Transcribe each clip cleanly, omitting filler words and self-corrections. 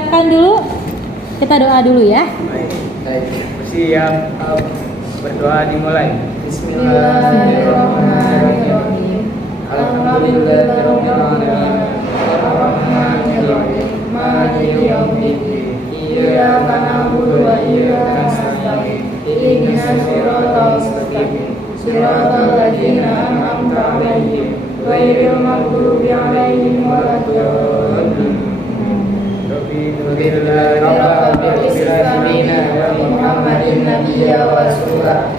siapkan dulu. Kita doa dulu ya. Baik. Siap. Berdoa dimulai. Bismillahirrahmanirrahim. Alhamdulillahirabbil alamin. Arrahmanirrahim. Maliki yaumiddin. Iyyaka na'budu wa iyyaka nasta'in. Ihdinas siratal mustaqim. Siratal ladzina an'amta 'alaihim ghairil maghdubi 'alaihim waladdallin. Muhammadin nabiyya wa rasulah.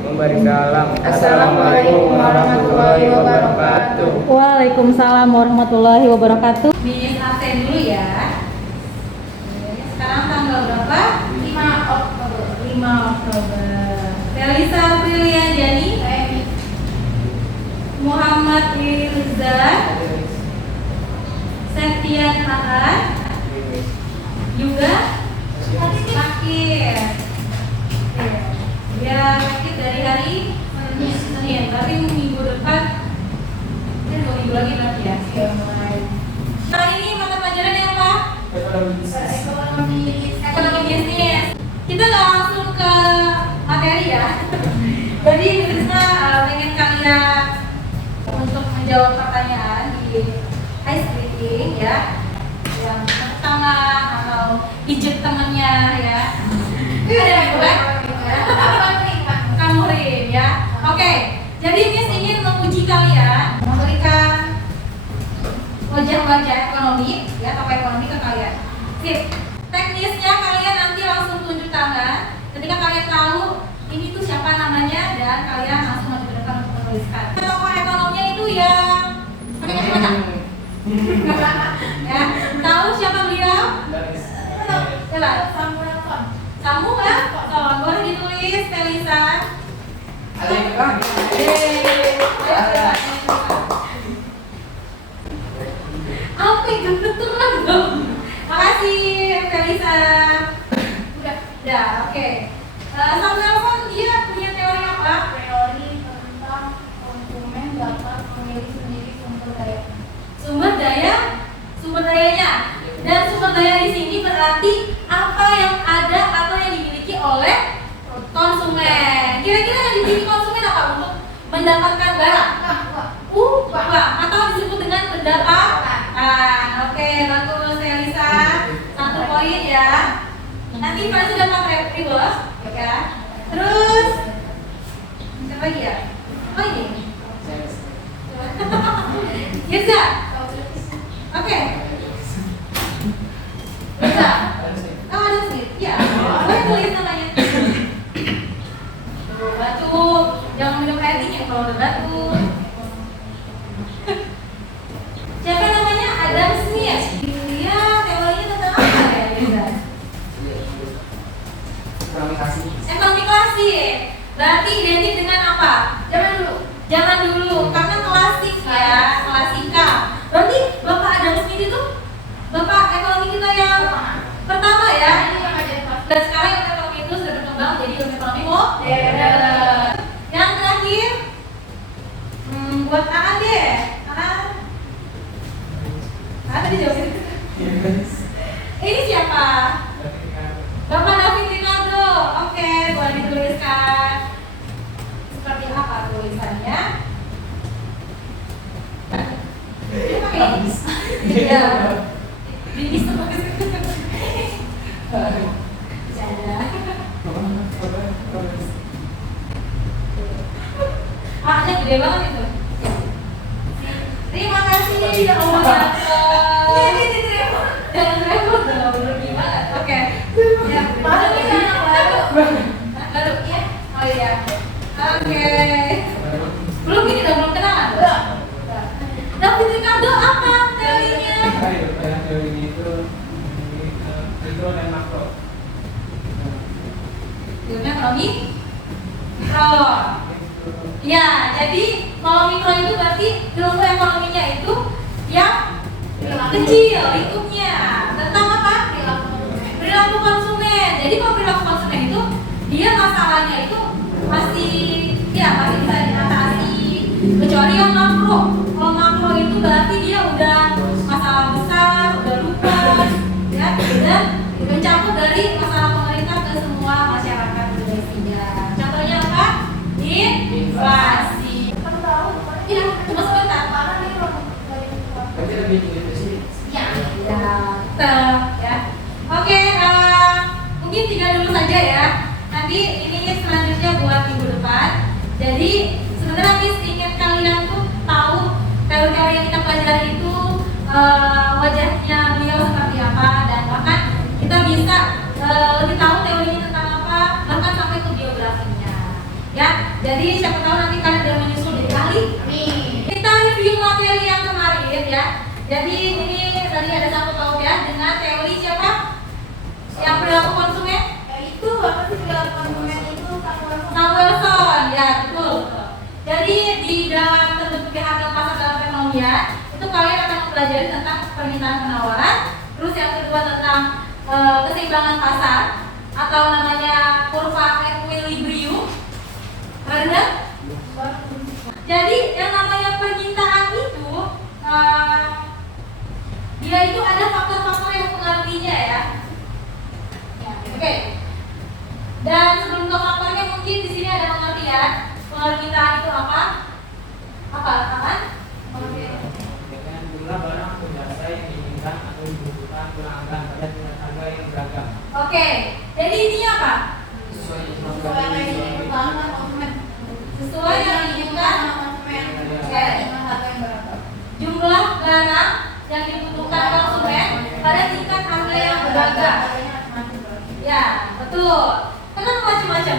Memberi salam. Assalamualaikum warahmatullahi wabarakatuh. Waalaikumsalam warahmatullahi wabarakatuh. Miss absen dulu ya. Sekarang tanggal berapa? 5 Oktober. 5 Oktober. Felisa Aprilian Jani, Muhammad Mirza, Septian Ahad, juga sakit. Dia sakit dari hari Senin, tapi minggu depan, ini 2 minggu lagi berarti ya. Sekarang ini mata pelajaran yang apa? Ekonomi bisnis. Kita nggak langsung ke materi ya. Jadi Mirza pengen kalian untuk menjawab pertanyaan di ice breaking ya, yang tepuk tangan atau pijat temennya ya. Ada yang boleh? Kamu Rin ya. Oke. Jadi Miss ingin menguji kalian, memberikan wajah-wajah ekonomi ya, tokoh ekonomi ke kalian. Sip. Teknisnya kalian nanti langsung tunjuk tangan. Ketika kalian tahu ini tuh siapa namanya, dan kalian langsung maju ke depan untuk menuliskan. Tokoh ekonominya itu yang pakai kacamata. Ya, tahu siapa beliau? Coba. Samuel. Boleh ditulis, Felisa. Apa gemeteran dong? Makasih Felisa. Udah, oke. Samuel kan dia punya teori apa? Teori tentang konsumen dapat memilih sendiri sumber daya. Sumber dayanya. Dan sumber daya di sini berarti apa yang ada atau yang dimiliki oleh konsumen. Kira-kira yang dimiliki konsumen apa untuk mendapatkan barang? Uang atau disebut dengan pendapatan. Oke, bagus Elisa. 1 poin ya. Nanti pasti dapat reward ya. Terus siapa lagi ya? Oh ini. Mirza. Oke. Mirza. Oh ada sih. Ya. Boleh tulis namanya. Batuk. Jangan minum air dingin kalau udah batuk. Siapa namanya? Adam Smith. Dia teorinya tentang apa ya, Mirza? Ekonomi klasik. Berarti identik dengan apa? Zaman dulu, karena klasik ya, klasikal. Berarti Bapak Adam Smith itu Bapak ekonomi kita yang pertama ya. Dan sekarang ekonomi itu sudah berkembang jadi ekonomi modern. Yang terakhir, buat Aan deh. Aan tadi jawabin. Ini siapa? Bapak David Ricardo. Oke, boleh dituliskan. Seperti apa tulisannya? Iya. Binis seperti itu. A-nya gede banget itu. Terima kasih ya Allah. Jangan repot dong, gimana? Oke. Ya, baru ya. Oh iya. Oke. Belum ini dong, belum kenalan. David Ricardo apa teorinya? Teorinya itu mikro dan makro. Teorinya ekonomi mikro. Ya, jadi kalau mikro itu berarti ilmu ekonominya itu yang kecil lingkupnya. Tentang apa? Perilaku konsumen. Jadi kalau perilaku konsumen itu dia masalahnya itu masih bisa diatasi. Kecuali yang makro. Kalau makro itu baru Ya. Ya. Oke, mungkin 3 dulu saja ya. Nanti ini selanjutnya buat minggu depan. Jadi sebenarnya Miss ingin kalian tuh tahu teori-teori yang kita pelajari itu wajahnya beliau seperti apa, dan bahkan kita bisa lebih tahu teorinya tentang apa, bahkan sampai ke biografinya. Ya, jadi siapa tahu nanti kalian udah menyusul dari kali. Kita review materi yang kemarin ya. Jadi ini tadi ada sangkut paut ya dengan teori siapa? Yang perilaku konsumen? Itu apa sih perilaku konsumen itu? Samuelson, ya betul. Jadi di dalam terbentuknya harga pasar dalam perekonomian itu kalian akan mempelajari tentang permintaan penawaran, terus yang kedua tentang keseimbangan pasar atau namanya kurva equilibrium. Pernah? Jadi yang namanya permintaan itu dia itu ada faktor-faktor yang mengaruhinya ya. Oke. Dan sebelum ke faktornya mungkin di sini ada pengertian. Permintaan itu apa? Apaan? Dengan jumlah barang atau jasa yang diinginkan atau dibutuhkan pelanggan pada tingkat harga yang beragam. Oke. Jadi ini apa? Sesuai Sesuai yang diinginkan konsumen. Sesuai yang diinginkan konsumen. Oke. Dengan harga yang berapa? Jumlah barang yang dibutuhkan konsumen pada tingkat harga yang beragam. Harganya macam-macam. Ya, betul. Kenapa macam-macam?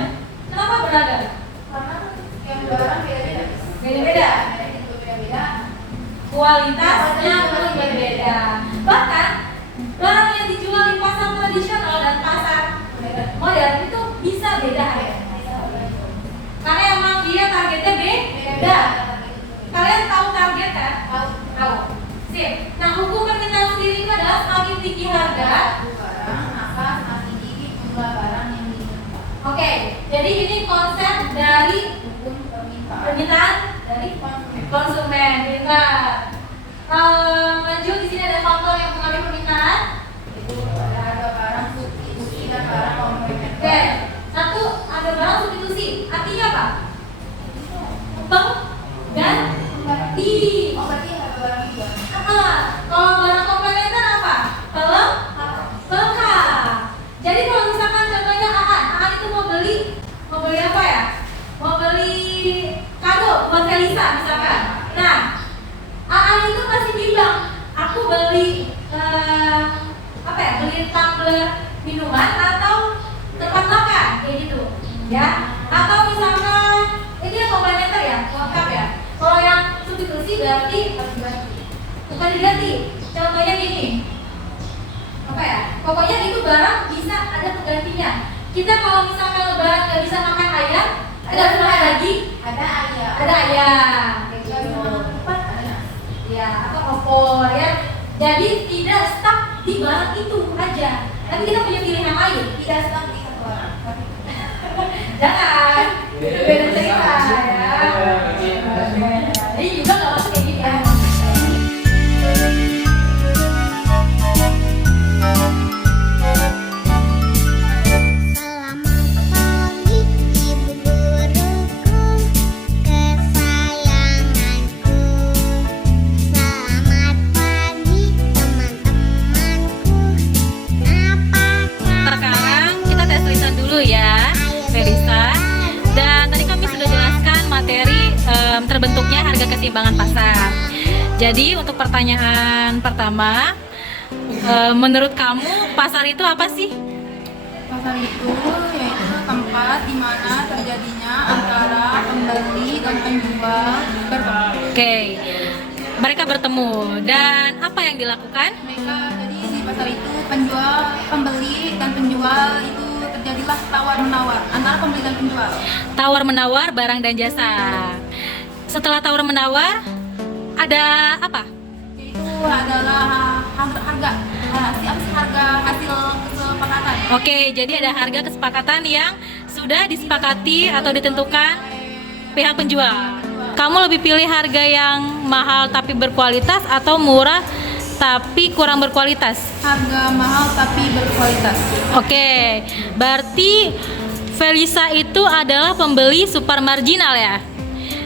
Kenapa beragam? Karena yang barang beda-beda. Beda-beda. Beda-beda. Kualitasnya pun berbeda. Bahkan barang yang dijual di pasar tradisional dan pasar modern itu bisa beda harganya. Karena emang dia targetnya beda. Kalian tahu target kan? Tahu. Sip. Nah, hukum permintaan sendiri itu adalah semakin tinggi harga. Barang maka semakin tinggi jumlah barang yang diinginkan. Oke, jadi ini konsep dari Hukum permintaan. permintaan dari konsumen. Benar. Lanjut, di sini ada faktor yang mengaruhi permintaan. Itu ada harga barang substitusi dan barang komplementer. Oke, satu ada barang substitusi. Artinya apa? Pengganti. Oh, berarti harga barang juga. Kalau barang komplementer apa? Pelengkap. Jadi kalau misalkan contohnya Aan itu mau beli apa ya? Mau beli kado buat Felisa misalkan. Nah, Aan itu pasti bilang, aku beli apa ya? Beli tumbler minuman atau tempat makan kayak gitu, ya. Atau misalkan ini yang komplementer ya, lengkap ya. Kalau yang substitusi berarti harus diganti. Bukan diganti. Contohnya gini. Apa ya? Pokoknya itu barang bisa ada penggantinya. Kita kalau misalkan lebaran nggak bisa makan ayam, ada makan daging, Ada ayam. ada ayam. Ada tempat ada nasi. Ya, atau opor ya. Jadi tidak stuck di barang itu aja. Tapi kita punya pilihan lain. Tidak stuck di satu barang. Tapi Jangan. Itu beda cerita ya. Jadi juga nggak masuk kayak gini ya. Selamat pagi ibu guruku kesayanganku. Selamat pagi teman-temanku. Apa Sekarang kita tes tulisan dulu ya, Felisa. Dan tadi kami sudah jelaskan materi terbentuknya harga keseimbangan pasar. Jadi untuk pertanyaan pertama, menurut kamu pasar itu apa sih? pasar itu yaitu tempat di mana terjadinya antara pembeli dan penjual bertemu. Oke, mereka bertemu dan apa yang dilakukan? Mereka jadi di pasar itu pembeli dan penjual itu terjadilah tawar menawar antara pembeli dan penjual. Tawar menawar barang dan jasa. Setelah tawar menawar, ada apa? Itu adalah harga hasil kesepakatan. Oke, jadi ada harga kesepakatan yang sudah disepakati atau ditentukan pihak penjual. Kamu lebih pilih harga yang mahal tapi berkualitas atau murah tapi kurang berkualitas? Harga mahal tapi berkualitas. Oke, berarti Felisa itu adalah pembeli super marginal ya?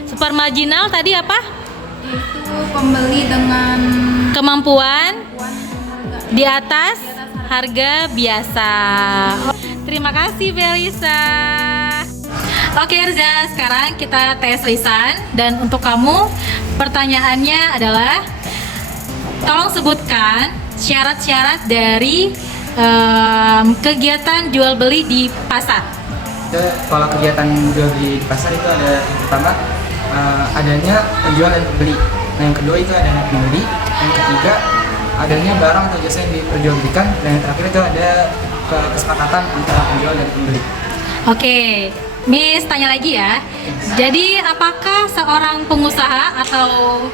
Super marginal tadi apa? Itu pembeli dengan kemampuan harga. di atas harga biasa. Terima kasih Belisa. Oke Erza, sekarang kita tes lisan dan untuk kamu pertanyaannya adalah tolong sebutkan syarat-syarat dari kegiatan jual beli di pasar. Kalau kegiatan jual beli di pasar itu ada yang pertama adanya penjual dan pembeli. Nah, yang kedua itu adanya pembeli. Yang ketiga adanya barang atau jasa yang diperjualbelikan. Dan yang terakhir itu ada kesepakatan antara penjual dan pembeli. Oke, Miss tanya lagi ya. Jadi apakah seorang pengusaha atau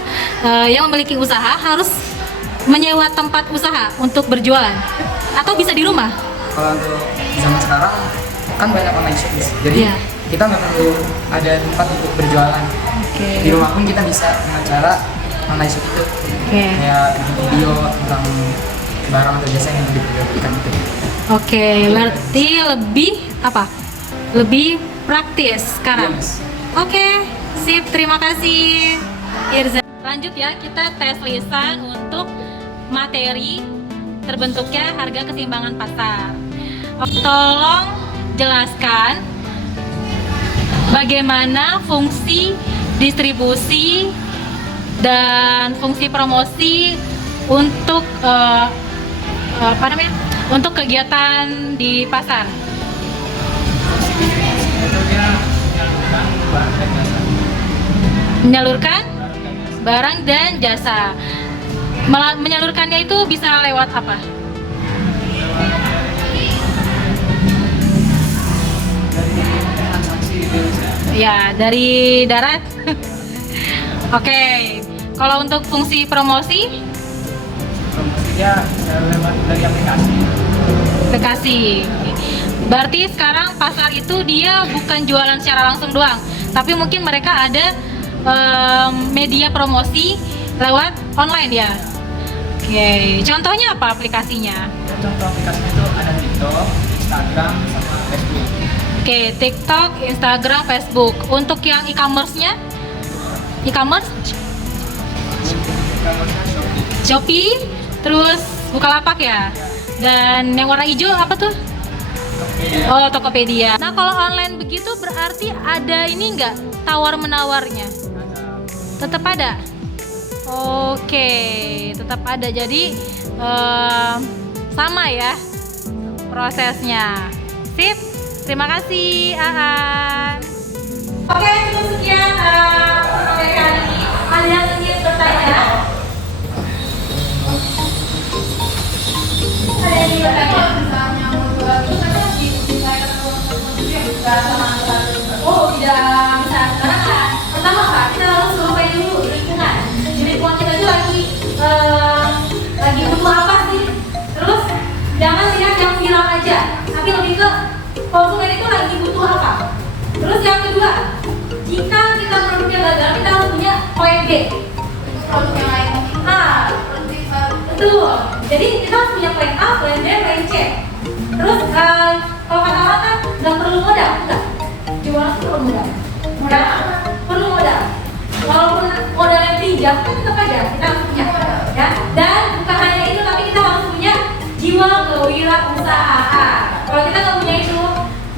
yang memiliki usaha harus menyewa tempat usaha untuk berjualan atau bisa di rumah? Kalau untuk zaman sekarang kan banyak online shop, jadi Iya. kita nggak perlu ada tempat untuk berjualan. Di rumah pun kita bisa dengan cara online shop itu. Kayak video tentang barang atau jasa yang diperjualbelikan itu. Oke, berarti lebih apa? Lebih praktis sekarang. Yes. Oke, sip. Terima kasih, Irza. Lanjut ya, kita tes lisan untuk materi terbentuknya harga keseimbangan pasar. Tolong jelaskan bagaimana fungsi distribusi dan fungsi promosi untuk untuk kegiatan di pasar. Itu dia menyalurkan barang dan jasa. Menyalurkan barang dan jasa. Menyalurkannya itu bisa lewat apa? Ya, dari darat. Oke. Kalau untuk fungsi promosi, Promosinya lewat dari aplikasi. aplikasi. Berarti sekarang pasar itu dia bukan jualan secara langsung doang, tapi mungkin mereka ada media promosi lewat online ya. Oke, contohnya apa aplikasinya? Contoh aplikasinya itu ada TikTok, Instagram, sama Facebook. Oke, TikTok, Instagram, Facebook. Untuk yang e-commerce-nya? E-commerce? E-commerce-nya Shopee. Shopee, terus Bukalapak ya. Dan yang warna hijau apa tuh? Oh, Tokopedia. Nah, kalau online begitu berarti ada ini enggak tawar menawarnya? Tetap ada. Oke, tetap ada. Jadi sama ya prosesnya. Sip. Terima kasih, Aan. Oke, cukup sekian materi kali ini. Ada yang ingin bertanya? Ada yang ingin bertanya? Misalnya mau jual itu kan saya Oh, tidak bisa sekarang. Pertama Kak, kita harus survei dulu di lingkungan. Di lingkungan kita itu lagi butuh apa sih? Terus jangan lihat yang viral aja, tapi lebih ke konsumen itu lagi butuh apa. Terus yang kedua, jika kita produknya gagal, kita harus punya plan B. produk yang lain mungkin lebih Betul. Jadi kita harus punya plan A, plan B, plan C. Terus kalau kata orang kan nggak perlu modal, enggak. Jualan itu perlu modal. Modal apa? Perlu modal. Walaupun modal yang pinjam kan tetap aja kita harus punya. Ya. Dan bukan hanya itu, tapi kita harus punya jiwa kewirausahaan. Kalau kita nggak punya itu,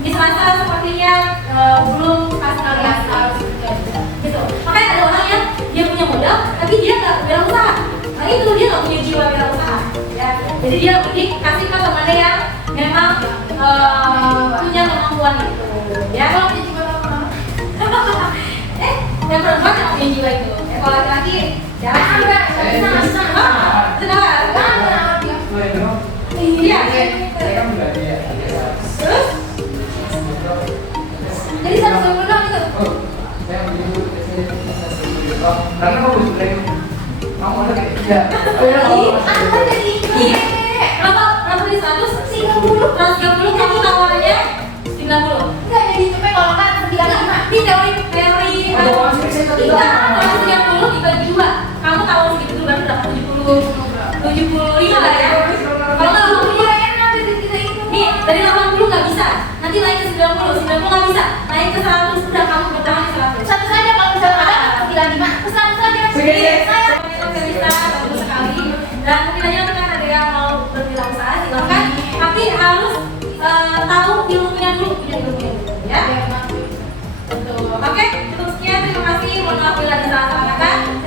misalnya sepertinya belum pas kalian harus gitu. Makanya ada orang yang dia punya modal, tapi dia nggak wirausaha. Nah itu dia nggak punya jiwa wirausaha. Ya. Jadi dia mending kasih ke temannya yang memang punya kemampuan itu. Ya. kalau punya jiwa apa? Yang perempuan yang punya jiwa itu. Kalau laki-laki jarang. Iya. Terus? Jadi 120 doang itu? Karena kamu sebenarnya kamu ada kayak tiga. Apa jadi Iya. Kenapa di 100? 90. 130 kamu tawarnya 90. enggak jadi itu kalau kan 95. Ini teori Ada orang spesial Iya, kalau 30 dibagi 2. Kamu tawar segitu dulu baru dapat 75 lah ya. Kalau nggak 80 enak dari kita itu. nih, dari 80 nggak bisa. Nanti naik ke 90 nggak bisa. Naik ke 100 udah kamu bertahan di 100. Satu saja kalau misalnya ada 95. Pesan saja. Jadi, saya bagus sekali. Dan mungkin aja kan ada yang mau berwirausaha silakan, tapi harus tahu ilmunya dulu, punya ilmunya dulu ya. Betul. Oke, cukup sekian. Terima kasih. Mohon maaf bila ada salah kata.